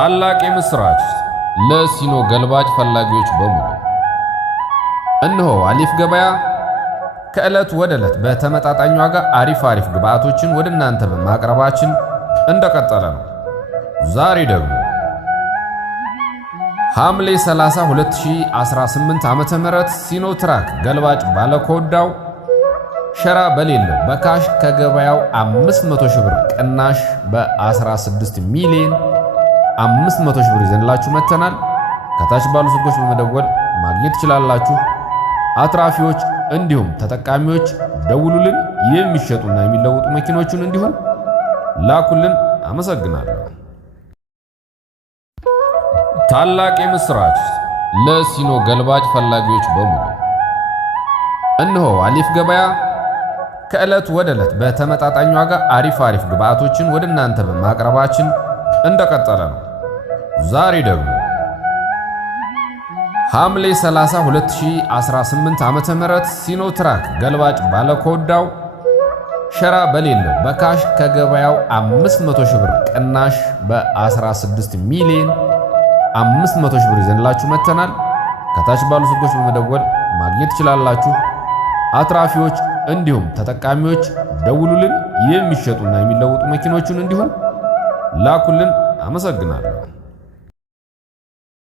ታላቅ የምስራች ለሲኖ ገልባጭ ፈላጊዎች በሙሉ እነሆ አሊፍ ገበያ ከዕለት ወደ ዕለት በተመጣጣኝ ዋጋ አሪፍ ግብአቶችን ወደ እናንተ በማቅረባችን እንደቀጠለ ነው። ዛሬ ደግሞ ሐምሌ 30 2018 ዓመተ ምህረት ሲኖ ትራክ ገልባጭ ባለኮዳው ሸራ በሌለው በካሽ ከገበያው 500 ሺህ ብር ቅናሽ በ16 ሚሊዮን 500 ሺህ ብር ይዘንላችሁ መተናል። ከታች ባሉ ስልኮች በመደወል ማግኘት ትችላላችሁ። አትራፊዎች እንዲሁም ተጠቃሚዎች ደውሉልን። የሚሸጡና የሚለውጡ መኪኖቹን እንዲሁም ላኩልን። አመሰግናለሁ። ታላቅ የምስራች ለሲኖ ገልባጭ ፈላጊዎች በሙሉ እነሆ አሊፍ ገበያ ከዕለት ወደ ዕለት በተመጣጣኝ ዋጋ አሪፍ ግብአቶችን ወደ እናንተ በማቅረባችን እንደቀጠለ ነው። ዛሬ ደግሞ ሐምሌ 30 2018 ዓመተ ምህረት ሲኖ ትራክ ገልባጭ ባለኮዳው ሸራ በሌለው በካሽ ከገበያው 500 ሺህ ብር ቅናሽ በ16 ሚሊዮን 500 ሺህ ብር ይዘንላችሁ መተናል። ከታች ባሉ ስልኮች በመደወል ማግኘት ትችላላችሁ። አትራፊዎች እንዲሁም ተጠቃሚዎች ደውሉልን። የሚሸጡና የሚለውጡ መኪኖቹን እንዲሁም ላኩልን። አመሰግናለሁ።